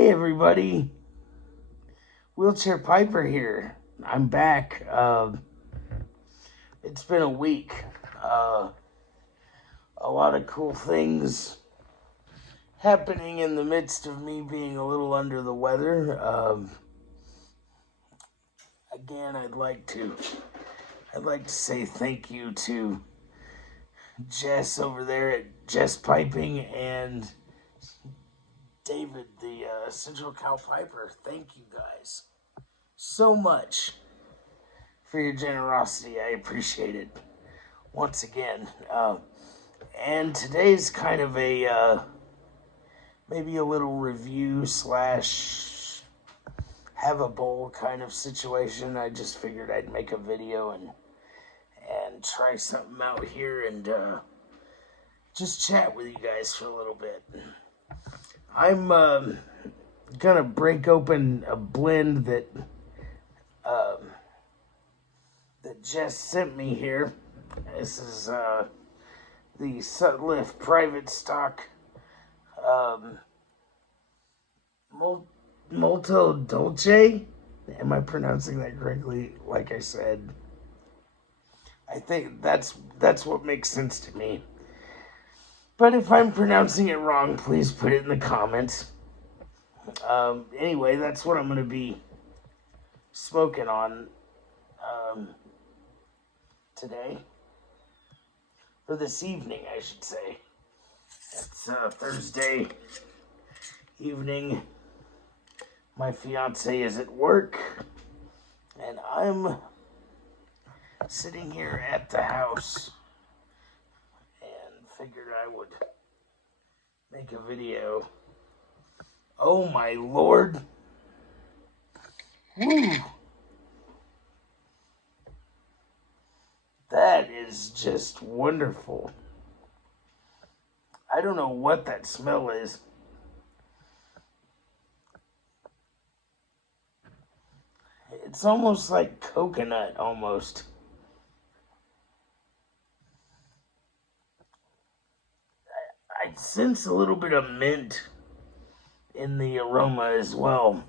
Hey everybody, Wheelchair Piper here. I'm back. It's been a week. A lot of cool things happening in the midst of me being a little under the weather. Again, I'd like to say thank you to Jess over there at Jess Piping and David, the Central Cal Piper. Thank you guys so much for your generosity. I appreciate it once again. And today's kind of a maybe a little review slash have a bowl kind of situation. I just figured I'd make a video and try something out here and just chat with you guys for a little bit. I'm gonna break open a blend that Jess sent me here. This is the Sutliff Private Stock Molto Dolce. Am I pronouncing that correctly? Like I said, I think that's what makes sense to me. But if I'm pronouncing it wrong, please put it in the comments. Anyway, that's what I'm going to be smoking on today. Or this evening, I should say. It's Thursday evening. My fiance is at work. And I'm sitting here at the house. And figured I would make a video. Oh my lord. Woo. That is just wonderful. I don't know what that smell is. It's almost like coconut, almost. I sense a little bit of mint in the aroma as well.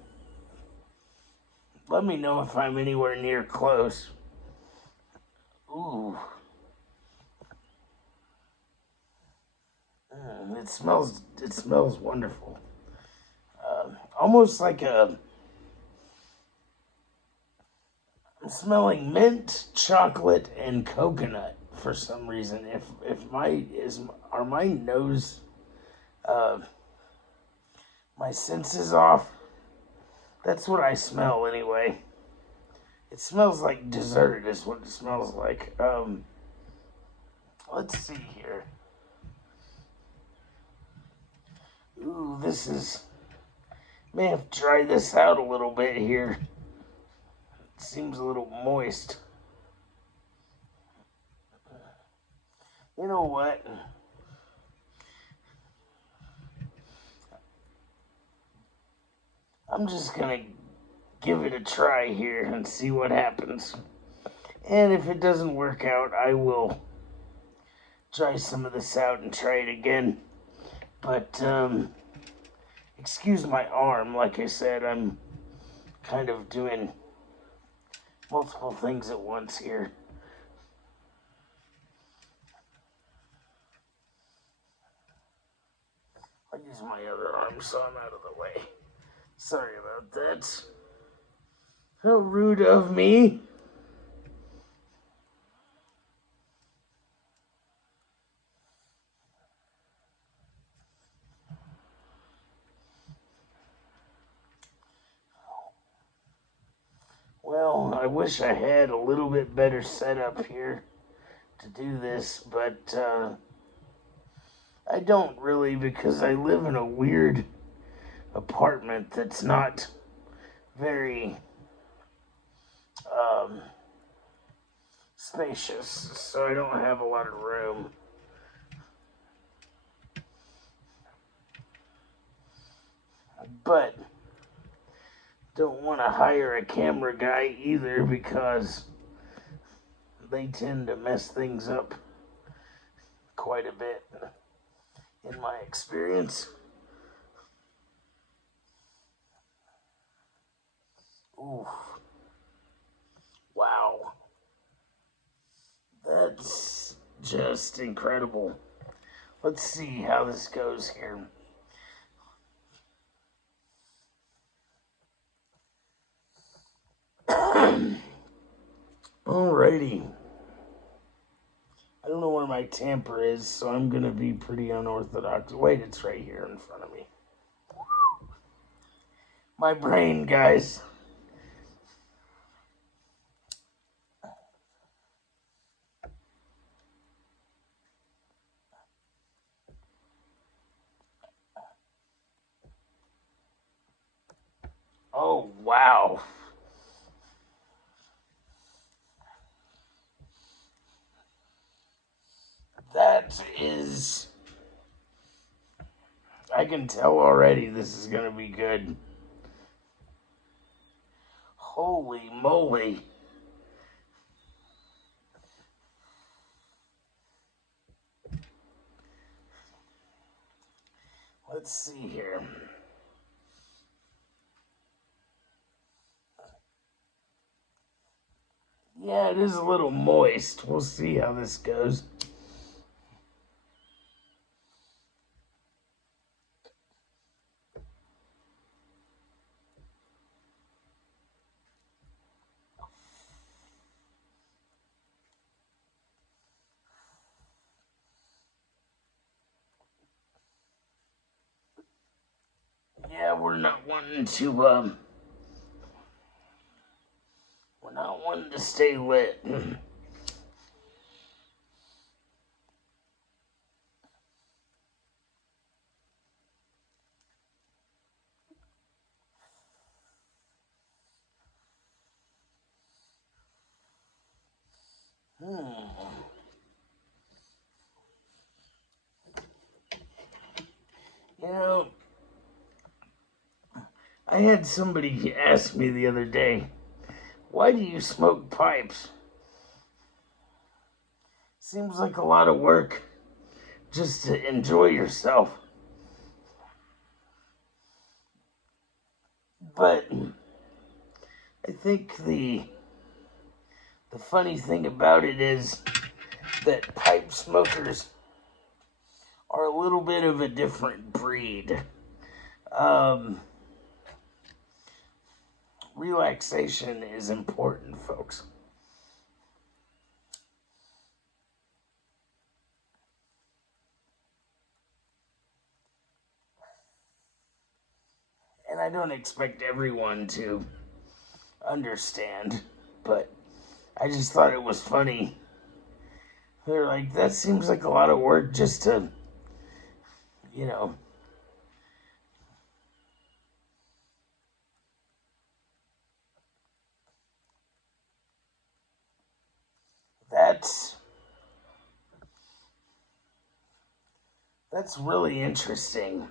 Let me know if I'm anywhere near close. Ooh. It smells wonderful. Almost like I'm smelling mint, chocolate, and coconut for some reason. Are my nose, my senses off? That's what I smell anyway. It smells like dessert is what it smells like. Let's see here. Ooh, may have to dry this out a little bit here. It seems a little moist. You know what? I'm just gonna give it a try here and see what happens. And if it doesn't work out, I will try some of this out and try it again. But, excuse my arm. Like I said, I'm kind of doing multiple things at once here. I'll use my other arm so I'm out of the way. Sorry about that. How rude of me. Well, I wish I had a little bit better setup here to do this, but I don't really, because I live in a weird apartment that's not very spacious, so I don't have a lot of room. But don't want to hire a camera guy either, because they tend to mess things up quite a bit in my experience. Ooh, wow. That's just incredible. Let's see how this goes here. Alrighty. I don't know where my tamper is, so I'm going to be pretty unorthodox. Wait, it's right here in front of me. My brain, guys. Oh, wow. That is... I can tell already this is going to be good. Holy moly. Let's see here. Yeah, it is a little moist. We'll see how this goes. Yeah, we're not wanting to stay lit. You know, I had somebody ask me the other day, why do you smoke pipes? Seems like a lot of work just to enjoy yourself. But I think the funny thing about it is that pipe smokers are a little bit of a different breed. Relaxation is important, folks. And I don't expect everyone to understand, but I just thought it was funny. They're like, that seems like a lot of work just to, you know. That's really interesting.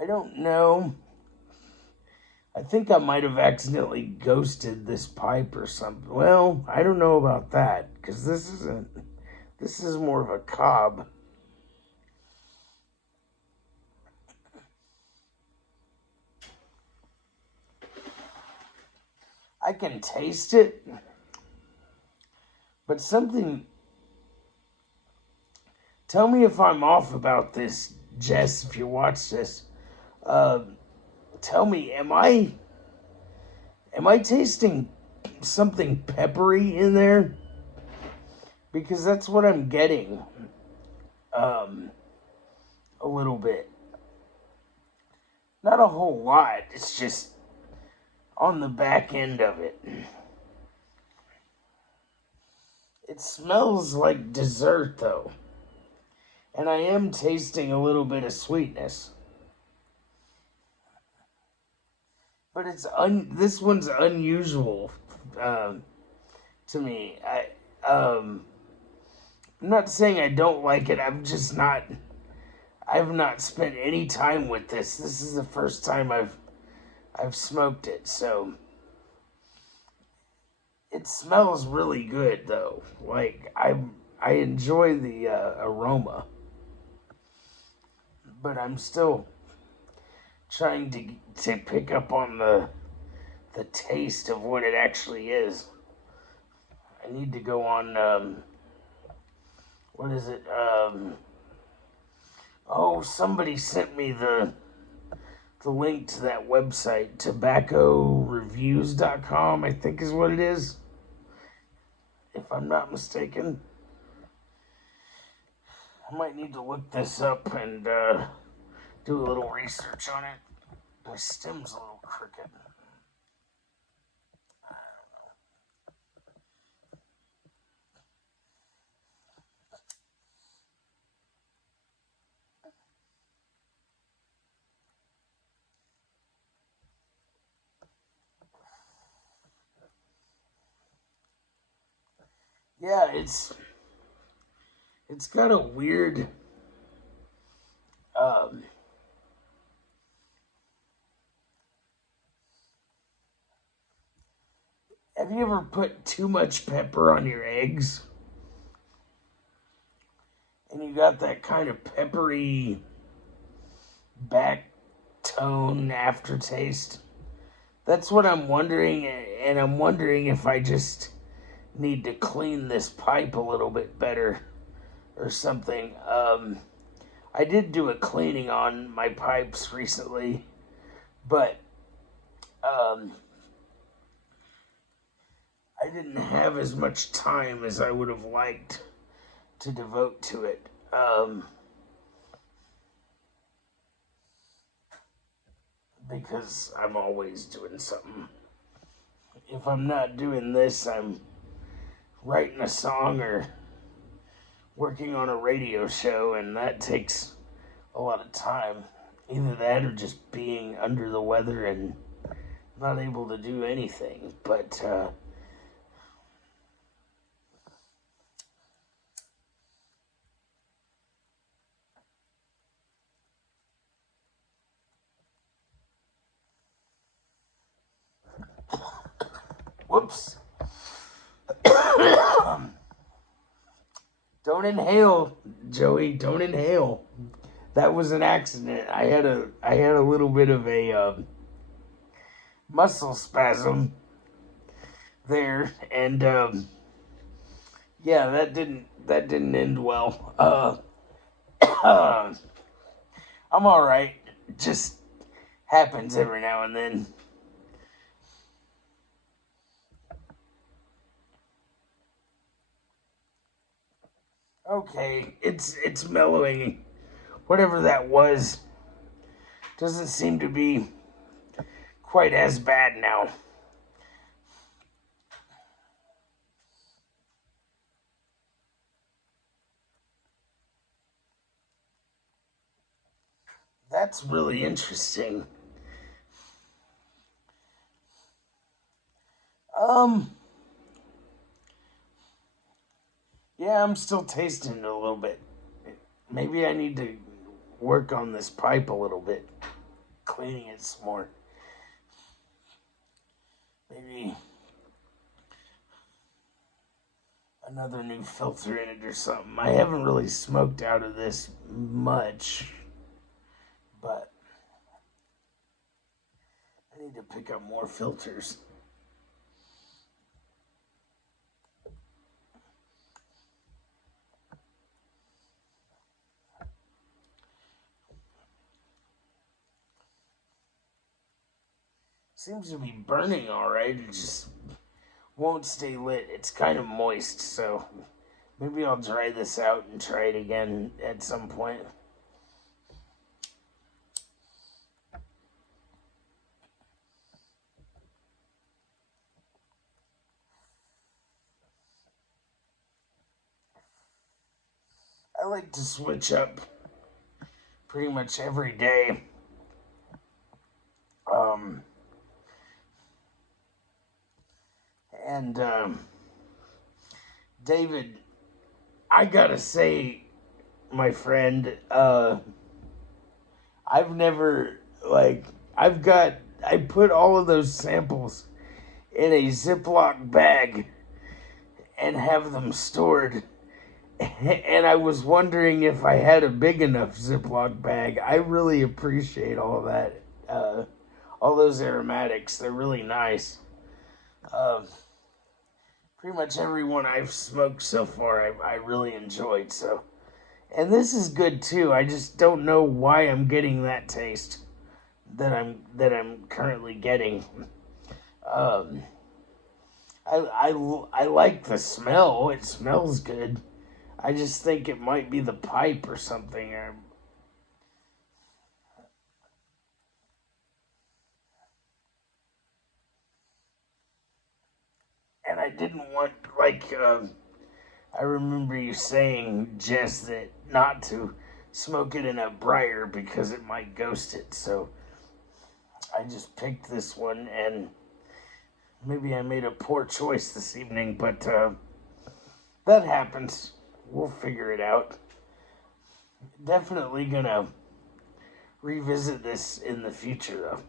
I don't know. I think I might have accidentally ghosted this pipe or something. Well, I don't know about that because this isn't. This is more of a cob. I can taste it, but something. Tell me if I'm off about this, Jess. If you watch this, uh, tell me, am I tasting something peppery in there? Because that's what I'm getting. Um, a little bit. Not a whole lot. It's just on the back end of it. It smells like dessert, though. And I am tasting a little bit of sweetness. But this one's unusual to me. I'm not saying I don't like it. I've not spent any time with this. This is the first time I've smoked it, so it smells really good though. Like I enjoy the aroma. but I'm still trying to pick up on the taste of what it actually is. I need to go on, what is it? Somebody sent me the link to that website, tobaccoreviews.com, I think is what it is, if I'm not mistaken. I might need to look this up and do a little research on it. My stem's a little crooked. Yeah, it's got a weird um have you ever put too much pepper on your eggs and you got that kind of peppery back tone aftertaste? That's what I'm wondering, and I'm wondering if I just need to clean this pipe a little bit better or something. I did do a cleaning on my pipes recently, but um, I didn't have as much time as I would have liked to devote to it. Because I'm always doing something. If I'm not doing this, I'm writing a song or working on a radio show, and that takes a lot of time. Either that or just being under the weather and not able to do anything. But whoops. Don't inhale, Joey. Don't inhale. That was an accident. I had a little bit of a muscle spasm there, and yeah, that didn't end well. I'm all right. It just happens every now and then. Okay, it's mellowing. Whatever that was doesn't seem to be quite as bad now. That's really interesting. Um, yeah, I'm still tasting it a little bit. Maybe I need to work on this pipe a little bit, cleaning it some more. Maybe another new filter in it or something. I haven't really smoked out of this much, but I need to pick up more filters. Seems to be burning all right. It just won't stay lit. It's kind of moist, so maybe I'll dry this out and try it again at some point. I like to switch up pretty much every day. Um, and David, I gotta say, my friend, I've never, like, I put all of those samples in a Ziploc bag and have them stored. And I was wondering if I had a big enough Ziploc bag. I really appreciate all that. All those aromatics, they're really nice. Uh, Pretty much everyone I've smoked so far, I really enjoyed. So, and this is good too. I just don't know why I'm getting that taste that I'm currently getting. Um, I like the smell. It smells good. I just think it might be the pipe or something. And I didn't want like I remember you saying, Jess, that not to smoke it in a briar because it might ghost it. So I just picked this one, and maybe I made a poor choice this evening, but that happens. We'll figure it out. Definitely gonna revisit this in the future, though.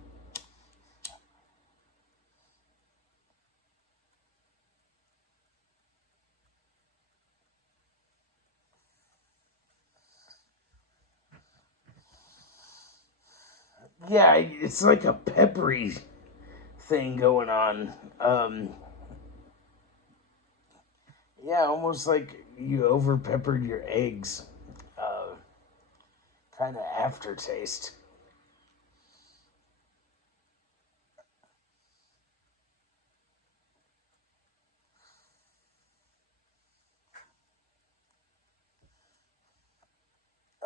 Yeah, it's like a peppery thing going on. Yeah, almost like you over peppered your eggs. Uh, Kind of aftertaste.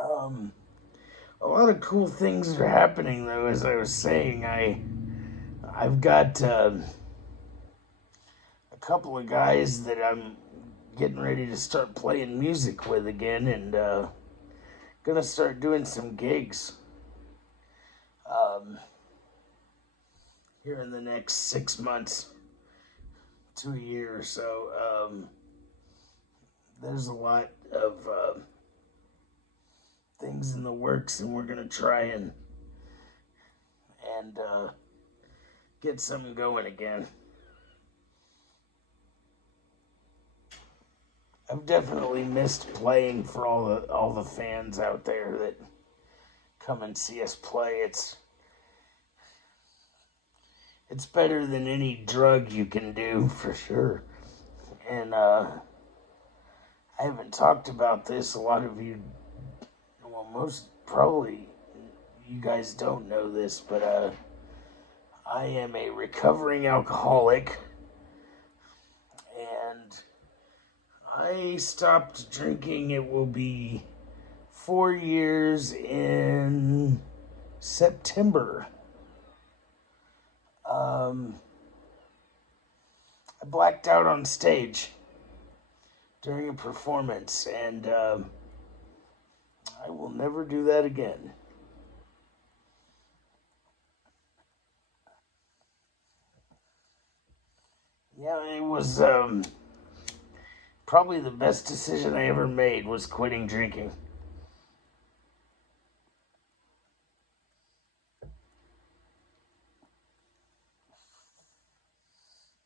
Um, a lot of cool things are happening though. As I was saying, I've got a couple of guys that I'm getting ready to start playing music with again, and gonna start doing some gigs um, here in the next 6 months to a year or so. There's a lot of things in the works, and we're gonna try and get something going again. I've definitely missed playing for all the fans out there that come and see us play. It's better than any drug you can do for sure. And I haven't talked about this. A lot of you, well, most probably you guys don't know this, but I am a recovering alcoholic, and I stopped drinking. It will be 4 years in September. Um, I blacked out on stage during a performance, and I will never do that again. Yeah, it was probably the best decision I ever made was quitting drinking.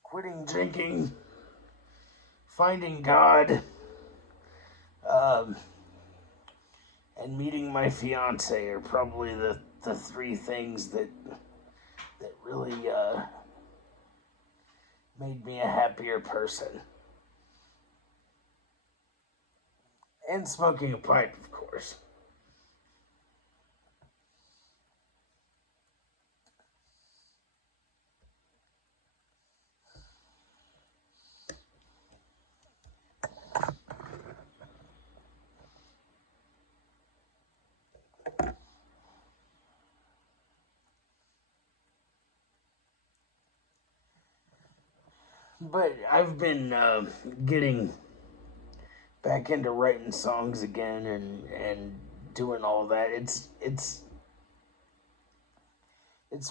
Quitting drinking, finding God, um, and meeting my fiance are probably the three things that really made me a happier person. And smoking a pipe, of course. But I've been getting back into writing songs again and doing all that. It's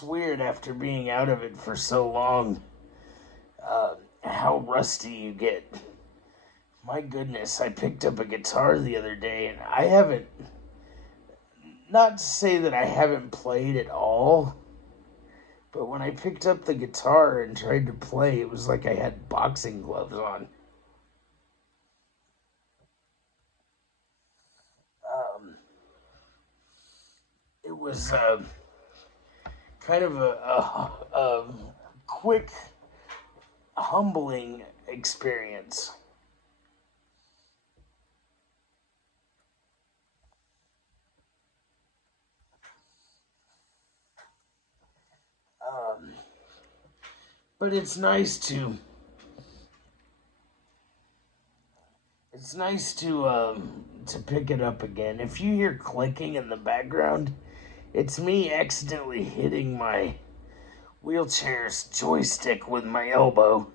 weird after being out of it for so long, how rusty you get. My goodness, I picked up a guitar the other day, and I haven't. Not to say that I haven't played at all, but when I picked up the guitar and tried to play, it was like I had boxing gloves on. it was kind of a quick, humbling experience. Um, but it's nice to pick it up again. If you hear clicking in the background, it's me accidentally hitting my wheelchair's joystick with my elbow.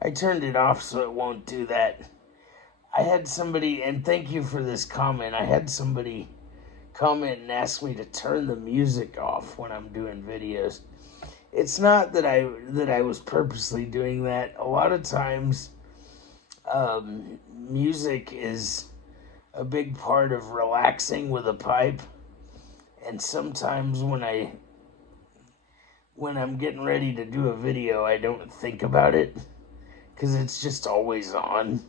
I turned it off so it won't do that. I had somebody, and thank you for this comment, I had somebody comment and ask me to turn the music off when I'm doing videos. It's not that I was purposely doing that. A lot of times, music is a big part of relaxing with a pipe, and sometimes when I'm getting ready to do a video, I don't think about it because it's just always on.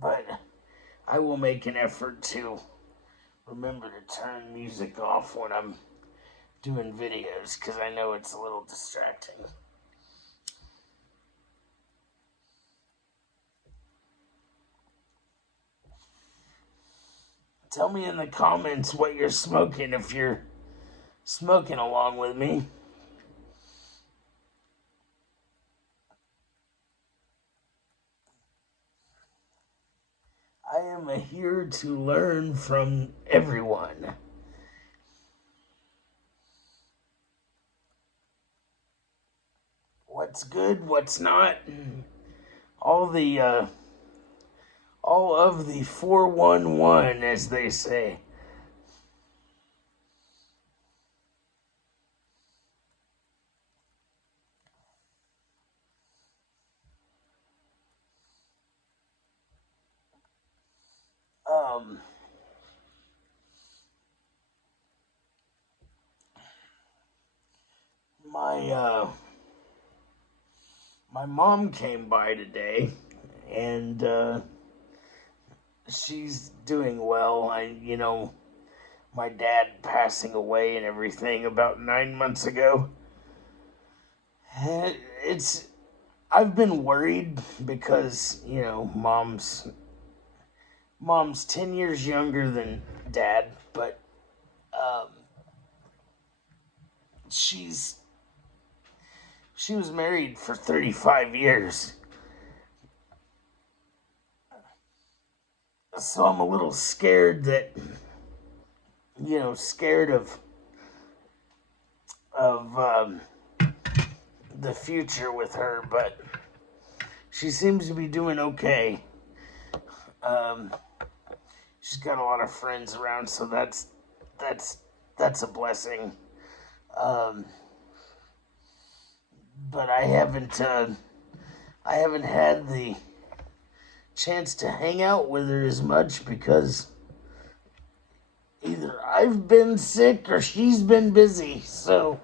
But I will make an effort to remember to turn music off when I'm doing videos because I know it's a little distracting. Tell me in the comments what you're smoking if you're smoking along with me. I am here to learn from everyone. What's good, what's not, all of the 411, as they say. Um, my my mom came by today, and she's doing well. My dad passing away and everything about 9 months ago. It's I've been worried because mom's 10 years younger than dad, but um, she was married for 35 years. So I'm a little scared scared of the future with her, but she seems to be doing okay. Um, she's got a lot of friends around, so that's a blessing. Um, but I haven't had the chance to hang out with her as much because either I've been sick or she's been busy. So,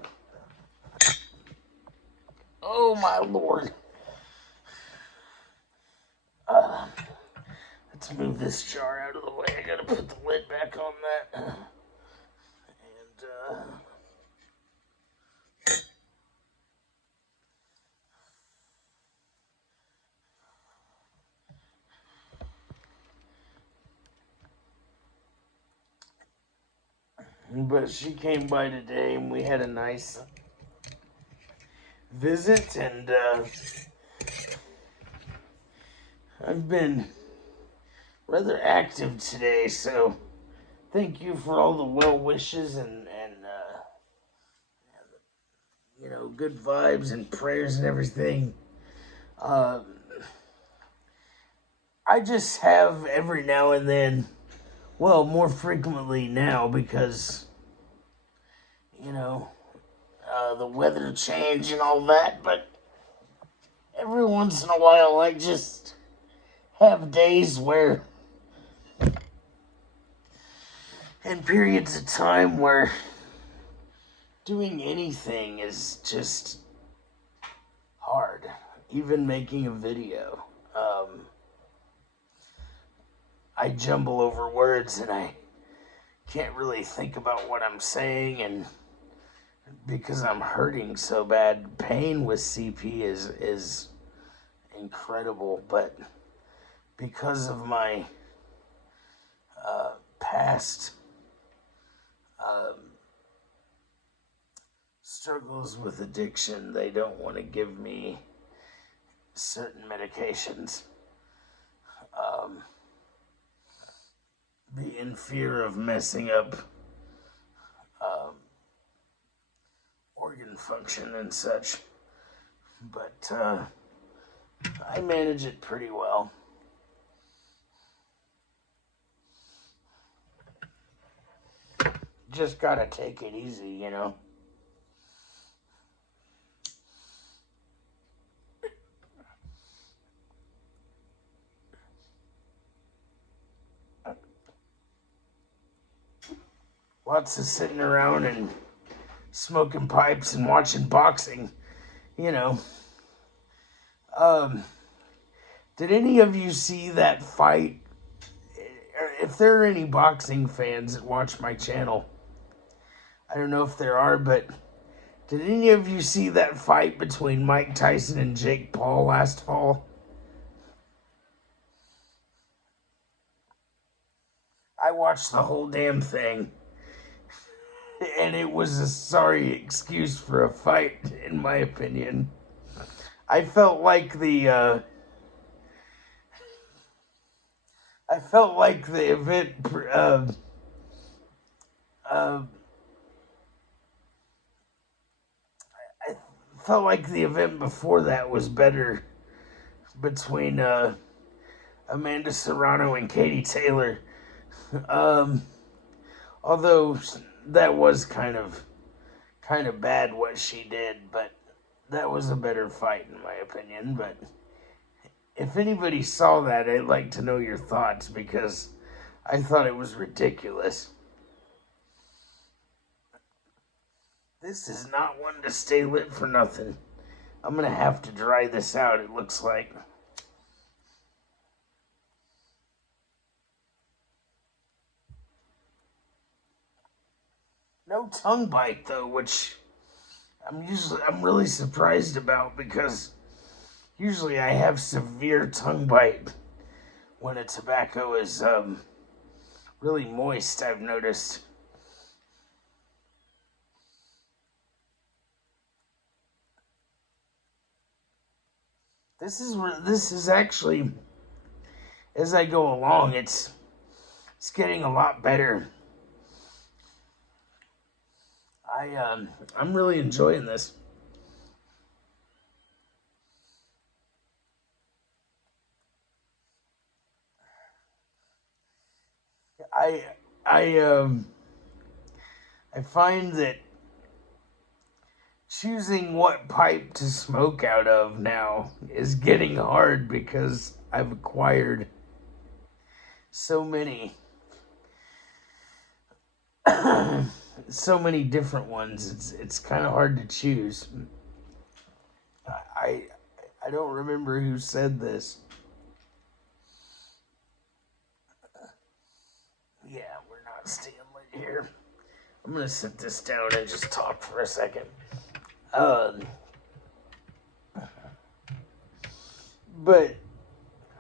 oh my lord. Let's move this jar out of the way. I gotta put the lid back on that. But she came by today and we had a nice visit, and I've been rather active today, so thank you for all the well wishes and good vibes and prayers and everything. Uh, I just have every now and then, well, more frequently now because the weather change and all that, but every once in a while I just have days where, and periods of time where doing anything is just hard, even making a video. I jumble over words and I can't really think about what I'm saying, and because I'm hurting so bad. Pain with CP is incredible, but because of my past struggles with addiction, they don't want to give me certain medications. Be in fear of messing up organ function and such. But I manage it pretty well. Just gotta take it easy, you know. Lots of sitting around and smoking pipes and watching boxing, you know. Did any of you see that fight? If there are any boxing fans that watch my channel, I don't know if there are, but did any of you see that fight between Mike Tyson and Jake Paul last fall? I watched the whole damn thing, and it was a sorry excuse for a fight, in my opinion. I felt like the event I felt like the event before that was better between Amanda Serrano and Katie Taylor. Although that was kind of bad what she did, but that was a better fight in my opinion. But if anybody saw that, I'd like to know your thoughts, because I thought it was ridiculous. This is not one to stay lit for nothing. I'm gonna have to dry this out, it looks like. No tongue bite though, which I'm really surprised about, because usually I have severe tongue bite when a tobacco is really moist, I've noticed. This is actually, as I go along, it's getting a lot better. I'm really enjoying this. I I I find that choosing what pipe to smoke out of now is getting hard, because I've acquired so many so many different ones. It's kind of hard to choose. I I don't remember who said this. Yeah, we're not staying late here. I'm gonna sit this down and just talk for a second. But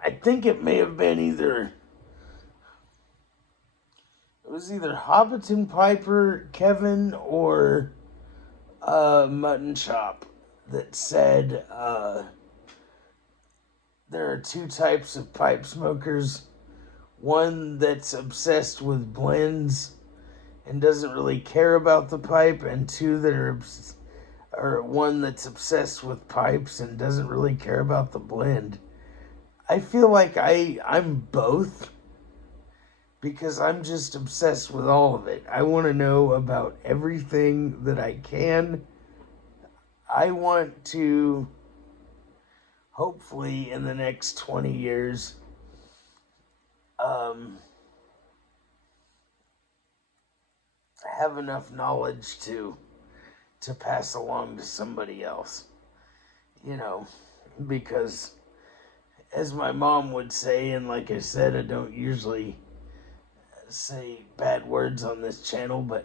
I think it may have been either Hobbiton Piper, Kevin, or Mutton Chop that said there are two types of pipe smokers. One that's obsessed with blends and doesn't really care about the pipe, and two that or one that's obsessed with pipes and doesn't really care about the blend. I feel like I'm both, because I'm just obsessed with all of it. I want to know about everything that I can. I want to, hopefully in the next 20 years, have enough knowledge to pass along to somebody else, you know, because as my mom would say, and like I said, I don't usually say bad words on this channel, but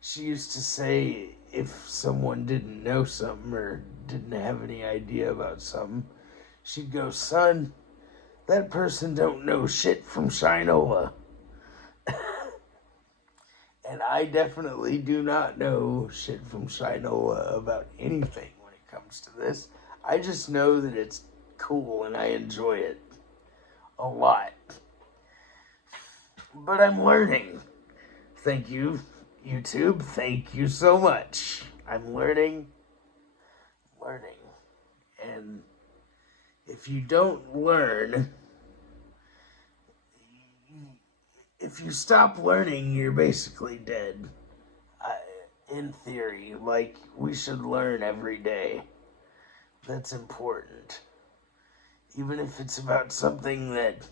she used to say if someone didn't know something or didn't have any idea about something, she'd go, son, that person don't know shit from Shinola. And I definitely do not know shit from Shinola about anything when it comes to this. I just know that it's cool and I enjoy it a lot. But I'm learning. Thank you, YouTube. Thank you so much. I'm learning. And if you don't learn, if you stop learning, you're basically dead. In theory, like, we should learn every day. That's important. Even if it's about something that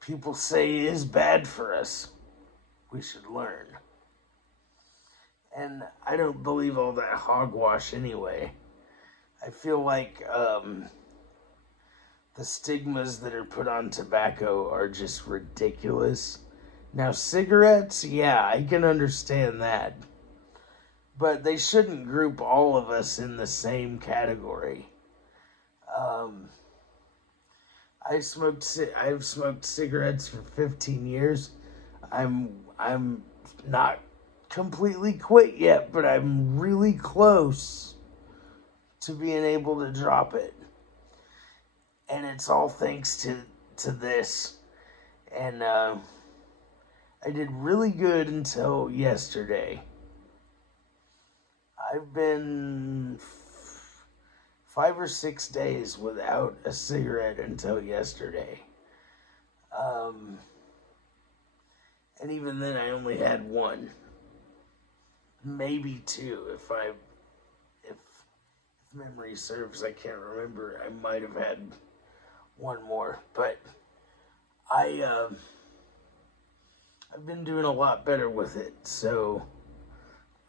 people say is bad for us, we should learn. And I don't believe all that hogwash anyway. I feel like the stigmas that are put on tobacco are just ridiculous. Now, cigarettes, yeah, I can understand that. But they shouldn't group all of us in the same category. I've smoked cigarettes for 15 years. I'm not completely quit yet, but I'm really close to being able to drop it. And it's all thanks to this. And I did really good until yesterday. I've been 5 or 6 days without a cigarette until yesterday. And even then I only had one. Maybe two if memory serves. I can't remember. I might have had one more, but I've been doing a lot better with it, so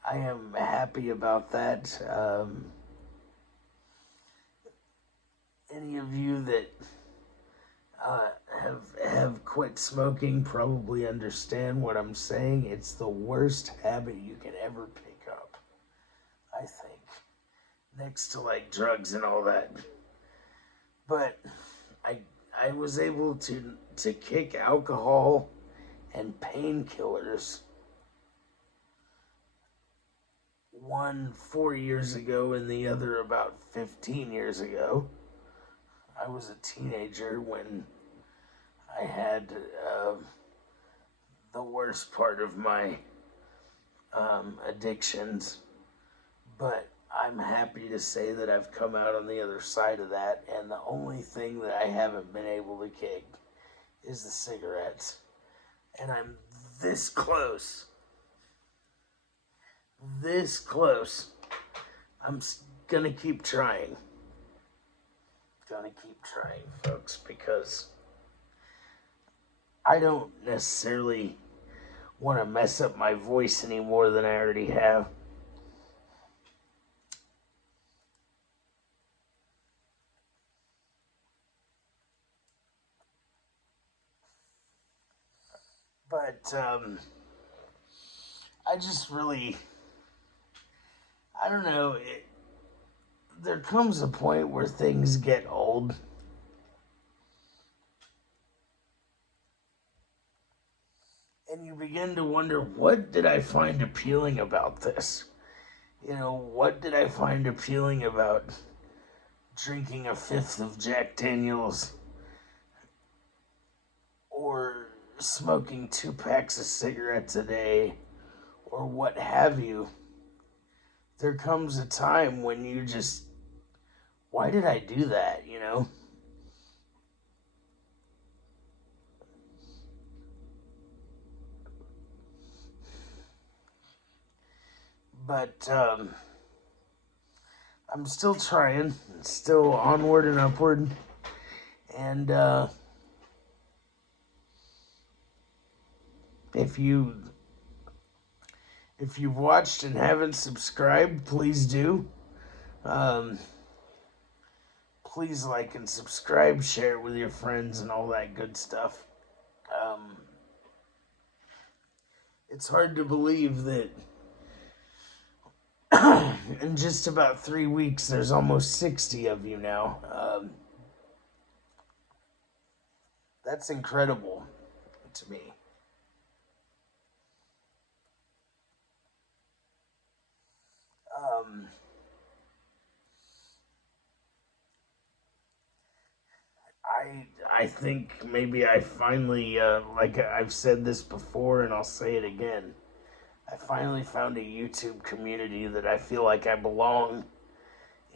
I am happy about that. Any of you that have quit smoking probably understand what I'm saying. It's the worst habit you can ever pick up, I think, next to like drugs and all that. But I was able to kick alcohol and painkillers. One 4 years ago and the other about 15 years ago. I was a teenager when I had the worst part of my addictions, but I'm happy to say that I've come out on the other side of that, and the only thing that I haven't been able to kick is the cigarettes. And I'm this close. This close. I'm gonna keep trying. Folks, because I don't necessarily want to mess up my voice any more than I already have. But I just really, I don't know, there comes a point where things get old. And you begin to wonder, what did I find appealing about this? You know, what did I find appealing about drinking a fifth of Jack Daniels? Or smoking 2 packs of cigarettes a day? Or what have you? There comes a time when you just, why did I do that, you know? But I'm still trying, still onward and upward, and if you've watched and haven't subscribed, please do. please like and subscribe, share it with your friends, and all that good stuff. It's hard to believe that in just about 3 weeks, there's almost 60 of you now. That's incredible to me. Um, I think maybe I finally, like I've said this before and I'll say it again, I finally found a YouTube community that I feel like I belong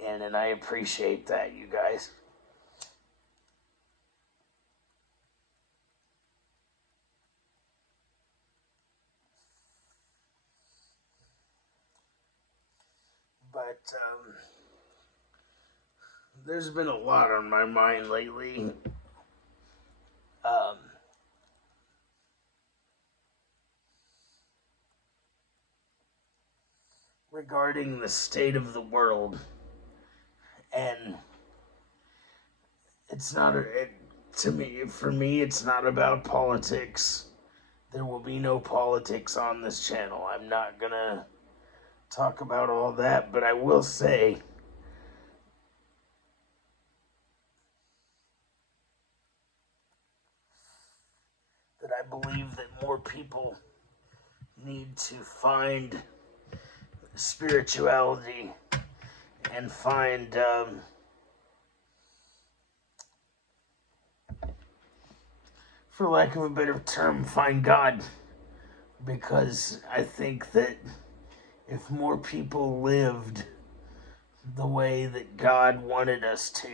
in, and I appreciate that, you guys. But there's been a lot on my mind lately. Um, Regarding the state of the world, and it's not to me, for me, it's not about politics. There will be no politics on this channel. I'm not gonna talk about all that, but I will say that I believe that more people need to find spirituality and find, for lack of a better term, find God. Because I think that if more people lived the way that God wanted us to,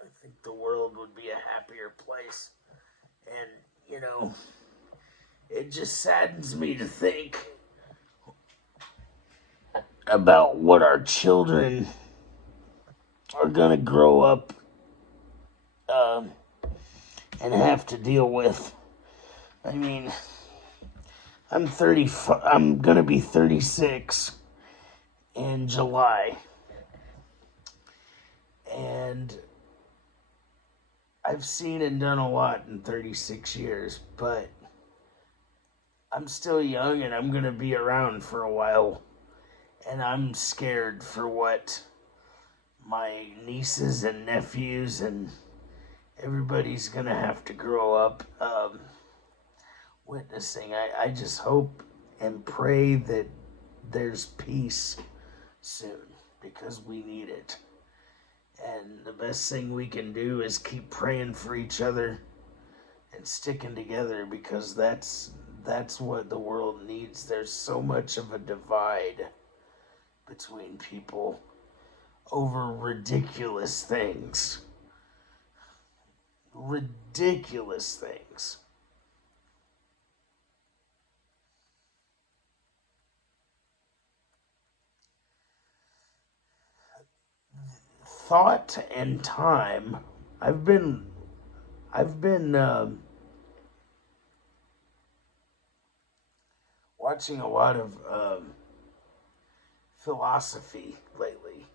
I think the world would be a happier place. And, it just saddens me to think about what our children are going to grow up and have to deal with. I mean, I'm going to be 36 in July. And I've seen and done a lot in 36 years, but I'm still young and I'm going to be around for a while. And I'm scared for what my nieces and nephews and everybody's going to have to grow up witnessing. I just hope and pray that there's peace soon, because we need it. And the best thing we can do is keep praying for each other and sticking together, because that's what the world needs. There's so much of a divide between people over ridiculous things. Ridiculous things. Thought and time. I've been watching a lot of philosophy lately.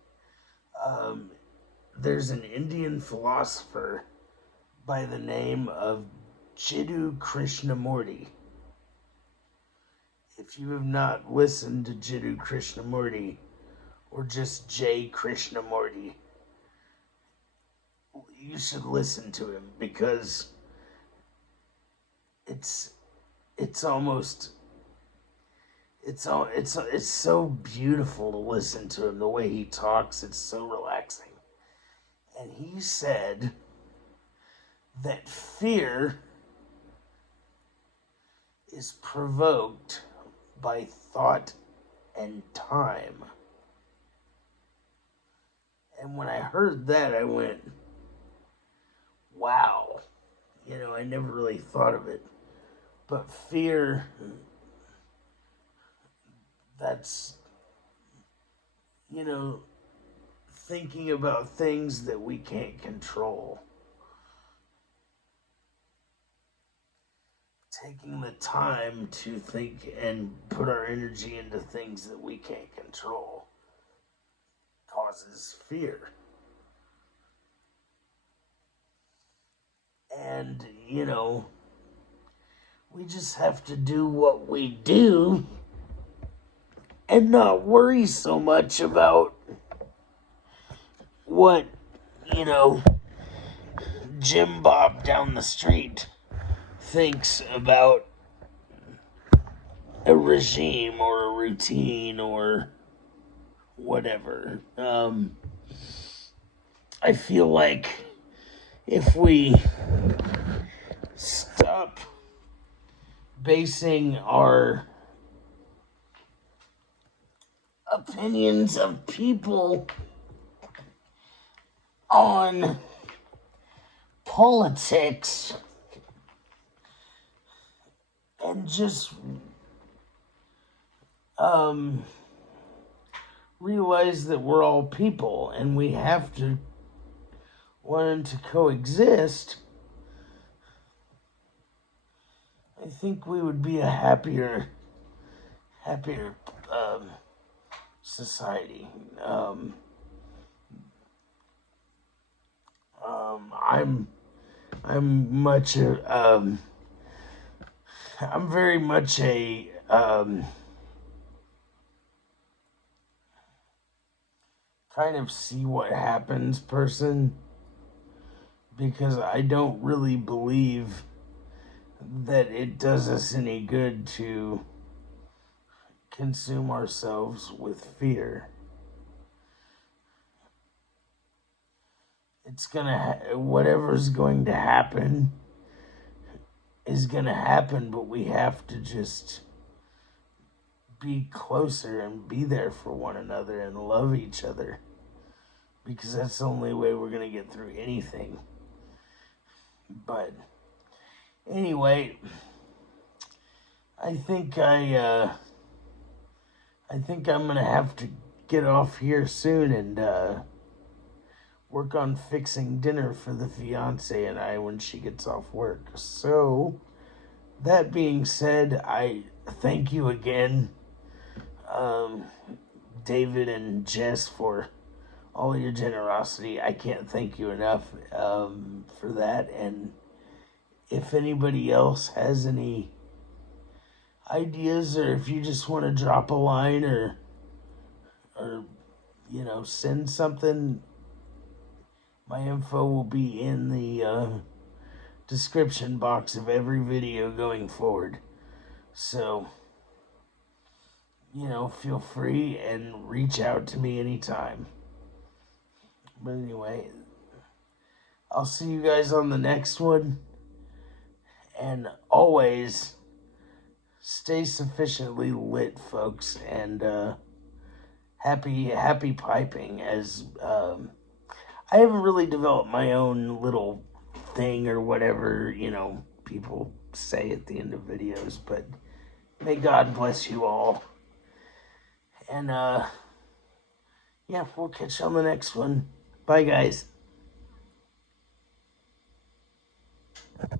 There's an Indian philosopher by the name of Jiddu Krishnamurti. If you have not listened to Jiddu Krishnamurti, or just J. Krishnamurti, you should listen to him, because it's almost it's so beautiful to listen to him. The way he talks, it's so relaxing. And he said that fear is provoked by thought and time. And when I heard that, I went, wow. I never really thought of it. But fear, that's, thinking about things that we can't control. Taking the time to think and put our energy into things that we can't control. causes fear. And, we just have to do what we do and not worry so much about what, Jim Bob down the street thinks about a regime or a routine or whatever. I feel like if we stop basing our opinions of people on politics and just realize that we're all people and we have to learn to coexist, I think we would be a happier society. I'm very much a kind of see what happens person, because I don't really believe that it does us any good to consume ourselves with fear. It's whatever's going to happen is gonna happen, but we have to just be closer and be there for one another and love each other, because that's the only way we're gonna get through anything. But anyway, I think I'm gonna have to get off here soon and work on fixing dinner for the fiance and I when she gets off work. So, that being said, I thank you again, David and Jess, for all your generosity. I can't thank you enough for that. And if anybody else has any ideas, or if you just want to drop a line or send something, my info will be in the description box of every video going forward. So, feel free and reach out to me anytime. But anyway, I'll see you guys on the next one. And always stay sufficiently lit, folks. And happy piping. As I haven't really developed my own little thing or whatever, people say at the end of videos. But may God bless you all. And, we'll catch you on the next one. Bye, guys.